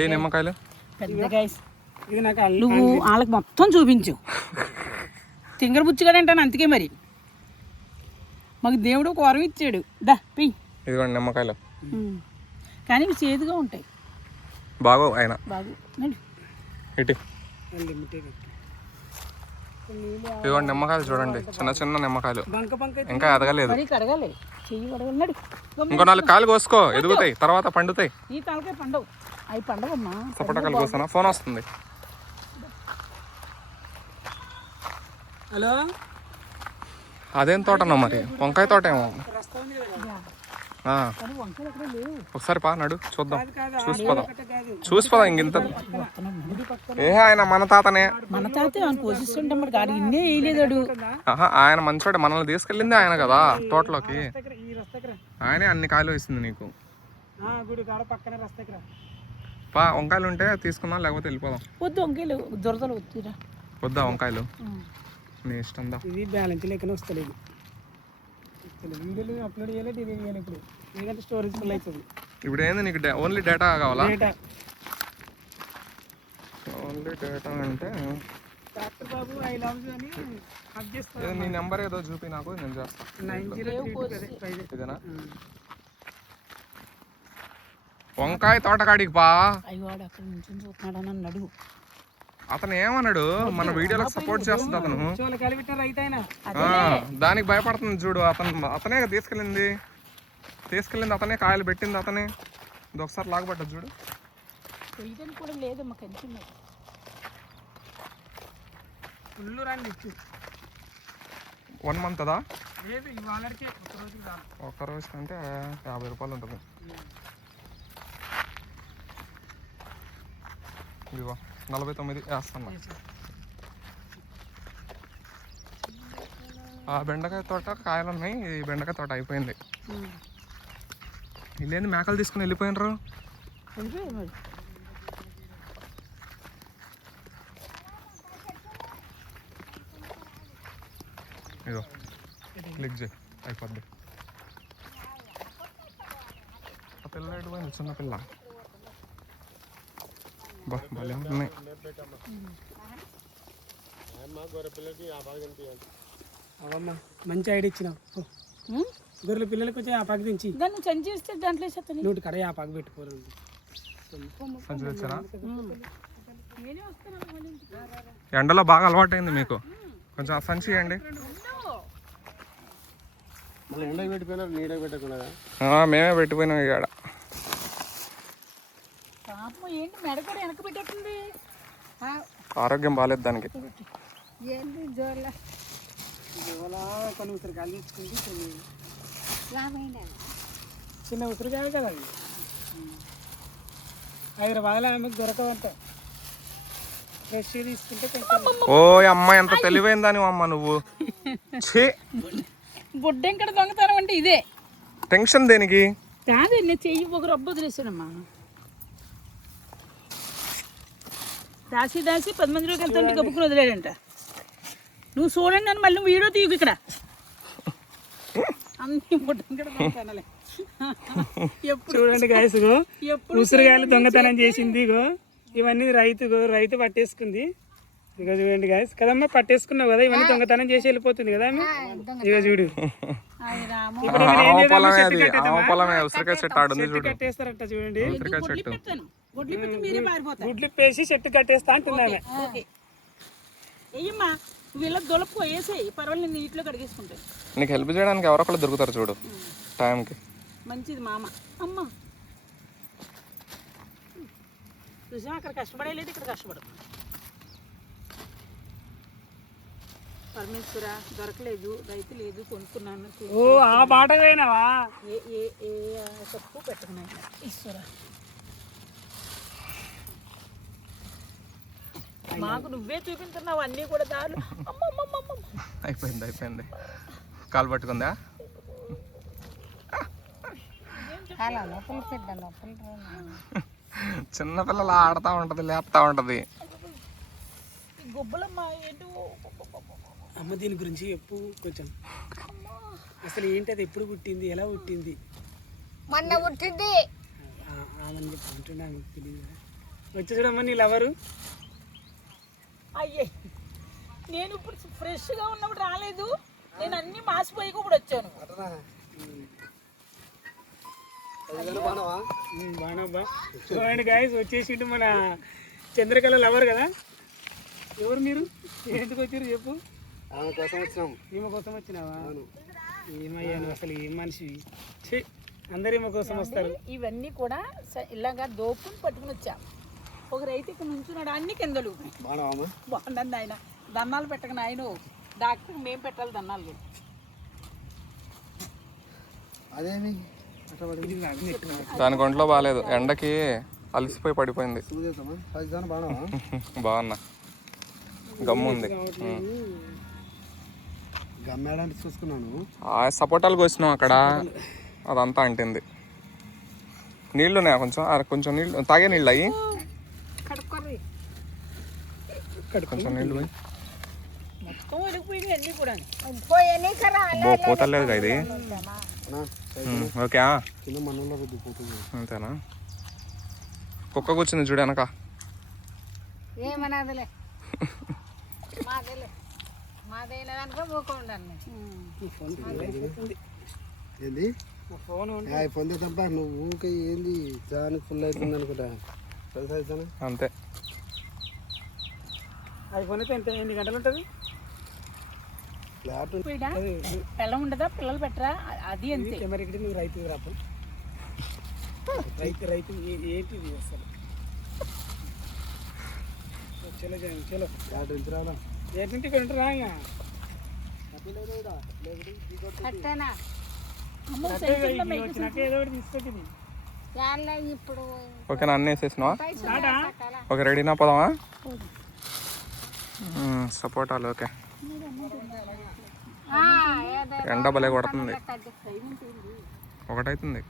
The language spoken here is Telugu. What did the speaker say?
ఏ నిమ్మకాయలు? పెద్ద గైస్ ఇది నాకు అల్లు నువ్వు వాళ్ళకి మొత్తం చూపించు. తింగర బుచ్చిగాడు అంటాను అందుకే మరి. మాకు దేవుడు ఒక వరం ఇచ్చాడు. దా పి. ఇదిగోండి నిమ్మకాయలు. కానీ ఇవి చేదుగా ఉంటాయి. బాగో ఆయన. బాగు. ఇటు. ఇదిగోండి నిమ్మకాయలు చూడండి. చిన్న చిన్న నిమ్మకాయలు. బంక బంక ఇంకా ఎదగలేదు. ఇంకో నాలుగు కాయలు కోసుకో. ఎదుగుతాయి. తర్వాత పండుతాయి. ఈ తలకాయ పండవు. అవి పండవమ్మా. సపోటాకాయలు ఫోన్ వస్తుంది హలో? అదేం తోటనో మరి? వంకాయ తోట ఏమో ఒకసారి పా నడు చూద్దాం. అది కాదు చూసి పోదాం. ఒకటే కాదు. చూసి పోదాం ఇంత. ఏ ఆయన మన తాతనే. మన తాత ఆయన పోషిస్తుంటే మరి గాడి ఇన్నే వేయలేదాడు. ఆహా ఆయన మంచోడే. మనల్ని తీసుకెళ్ళింది ఆయన కదా తోటలోకి. దగ్గర ఈ రస్తకర ఆయనే అన్ని కాయలు వేసింది నీకు. గుడి కాడ పక్కన రస్తకర పా వంకాయలు ఉంటే తీసుకుందాం లేకపోతే వెళ్ళిపోదాం. వద్దు వంకాయలు దొరదలు వద్దురా. వద్దా వంకాయలు? నీ ఇష్టం దా. ఇది బ్యాలెన్స్ లెక్కన వస్తలేదు. వీడియోలు అప్లోడ్ చేయాలి డిలీట్ చేయాలి ఇప్పుడు. ఎందుకంటే స్టోరేజ్ ఫుల్ అవుతుంది. ఇప్పుడు ఏంది నీకు ఓన్లీ డేటా కావాలా? డేటా ఓన్లీ డేటా అంటే? Doctor Babu I love you అని హక్ నీ నెంబర్ ఏదో చూపి నాకు నేను చేస్తా. నైన్ జీరో ఇదేనా? వంకాయ తోటకాడికి పా. అతను ఏమన్నాడు? మన వీడియోలకు సపోర్ట్ చేస్తుంది అతను. దానికి భయపడుతుంది చూడు. అతను అతనే తీసుకెళ్ళింది. తీసుకెళ్ళింది అతనే కాయలు పెట్టింది అతనే. ఇది ఒకసారి లాగబడ్డది చూడు. వన్ మంత్ అదా? ఒక ఒక్క రోజు కంటే యాభై రూపాయలు ఉంటుంది. ఇదిగో నలభై తొమ్మిది వేస్తున్నా ఆ బెండకాయ తోట కాయలు ఉన్నాయి. ఈ బెండకాయ తోట అయిపోయింది. వీళ్ళేంది మేకలు తీసుకుని వెళ్ళిపోయినరు? ఇదో క్లిక్ చేయి. అయిపోద్ది. పిల్ల ఎటు పోయింది? చిన్న పిల్ల. భలే ఉన్నాయి. మంచి ఐడియా ఇచ్చినావు పో. ఉం? గొర్రెల పిల్లలకి వచ్చి ఆ పక్క దించి. దాన్ని చంచి చేస్తే దాంట్లో వేసేస్తాను నోటి కడ ఆ పక్క పెట్టుకోరు. ఎండలో బాగా అలవాటైంది మీకు. కొంచెం ఆ సంచి ఆ, మేమే పెట్టిపోయినాం ఇక్కడ పాపం ఏంటి మెడ కూడా వెనక పెట్టేస్తుంది ఆ, ఆరోగ్యం బాగాలేదు దానికి. ఏంటి కొన్ని ఉసిరికాయలు కొన్ని చిన్న ఉసిరికాయలు కదా అవి. హైదరాబాద్లో ఆమెకు దొరకవంట. ఫ్రెష్ తీసుకుంటే ఓ అమ్మ ఎంత తెలివైందని అమ్మ నువ్వు? ఛీ! బుడ్డెంకడ దొంగతనం అంటే ఇదే. టెన్షన్ దేనికి? కాదు నేను చెయ్యి ఒక రబ్బు వదిలేసానమ్మా దాసి దాసి పది మందిలోకి వెళ్తుంటే కప్పుకుని వదిలేడంట. నువ్వు చూడండి అని మళ్ళీ వీడియో తీయకు ఇక్కడ. చూడండి గాయస్ ఇగో ఎప్పుడు ఉసిరికాయలు దొంగతనం చేసింది ఇగో. ఇవన్నీ రైతు ఇగో రైతు పట్టేసుకుంది. ఇగో చూడండి గాయస్ కదమ్మా పట్టేసుకున్నావు కదా ఇవన్నీ దొంగతనం చేసి వెళ్ళిపోతుంది కదా? ఇగో చూడు. ఇప్పుడు చెట్టు కట్టేస్తారంట చూడండి. ఉసిరికాయ చెట్టు. గొడ్లు పేసి చెట్టు కట్టేస్తా ఓకే ఏయమ్మా ఇలా దులపు వేసేయి పర్వాలేదు నీటిలో కడిగేసుకుంటాను నీకు హెల్ప్ చేయడానికి ఎవరో ఒకళ్ళు దొరుకుతారు చూడు టైంకి. మంచిది మామ. అమ్మ. చూసా అక్కడ కష్టపడేలేదు ఇక్కడ కష్టపడు పరమేశ్వర దొరకలేదు రైతు లేదు కొనుక్కున్నాను ఓ ఆ బాట పోయినావా ఏ ఏ ఏ తప్పు పెట్టుకున్నాను ఈశ్వర. మాకు నువ్వే చూపించున్నావు అన్నీ కూడా దారులు. అయిపోయింది అయిపోయింది. కాలు పట్టుకుందా? చిన్న పిల్లలు ఆడుతూ ఉంటది లేపుతా ఉంటది. ఈ గొబ్బలమ్మ ఏంటో? అమ్మ దీని గురించి చెప్పు కొంచెం. అసలు ఏంటి అది ఎప్పుడు పుట్టింది? ఎలా పుట్టింది? మొన్న పుట్టింది. ఆ- ఆమెని చెప్పి అంటున్నా మీకు తెలియదు వచ్చి చూడమ్మా నీ లవరు అయ్యే. నేను ఇప్పుడు ఫ్రెష్గా ఉన్నప్పుడు రాలేదు. నేను అన్ని మాసిపోయి కూడా వచ్చాను. చూడండి గాయస్ వచ్చేసిండు మన చంద్రకళ లవర్ కదా? ఎవరు మీరు? ఎందుకు వచ్చారు చెప్పు? ఆమె కోసం వచ్చినాం. ఈమె కోసం వచ్చినావా? ఏమయ్యా నువ్వు అసలు ఏం మనిషి ఛీ అందరు ఈమె కోసం వస్తారు. ఇవన్నీ కూడా ఇలాగా దోపుని పట్టుకుని వచ్చాం. ఒక రైతు ఇక్కడ నుంచున్నాడు అన్ని కిందలు బాగుందండి ఆయన దన్నాలు పెట్టక నాయన. డాక్టర్ మేము పెట్టాలి దన్నాలు. అదేమి? దానికి ఒంట్లో బాగాలేదు. ఎండకి అలసిపోయి పడిపోయింది. దాని బాగున్నా. గమ్ము ఉంది. ఆ సపోటాలకు వచ్చినాం అక్కడ. అదంతా అంటింది. నీళ్ళు ఉన్నాయా కొంచెం? కొంచెం నీళ్ళు తాగే నీళ్ళు అయ్యి? కొంచెం నీళ్ళు పోయి. ఇది? ఓకే అంతేనా? కుక్క కూర్చుంది చూడు వెనక. ఏమన్నదిలే మాదేలే. మాదైన కనుక పోకుండాను ఏంది? పొందే తప్ప నువ్వు ఊకే ఏంది? దానికి ఫుల్ అవుతుంది అనుకుంటా. అంతే. ఐఫోన్ అయితే ఎంత ఎన్ని గంటలు ఉంటుంది? పిల్ల ఉండదా? పిల్లలు పెట్టరా? అది అంతే. కెమెరా ఇక్కడ నువ్వు రైతు రాపు రైతు రైతు ఏ- ఏంటిది అసలు? చలో చలో. రావాలా ఏంటంటే ఇక్కడ ఉంటారా ఓకేనా అన్నీ వేసేసినావా? ఓకే రెడీనా? పోదామా? సపోటాలు ఓకే. ఎండ భలే కొడుతుంది. ఒకటైతుంది.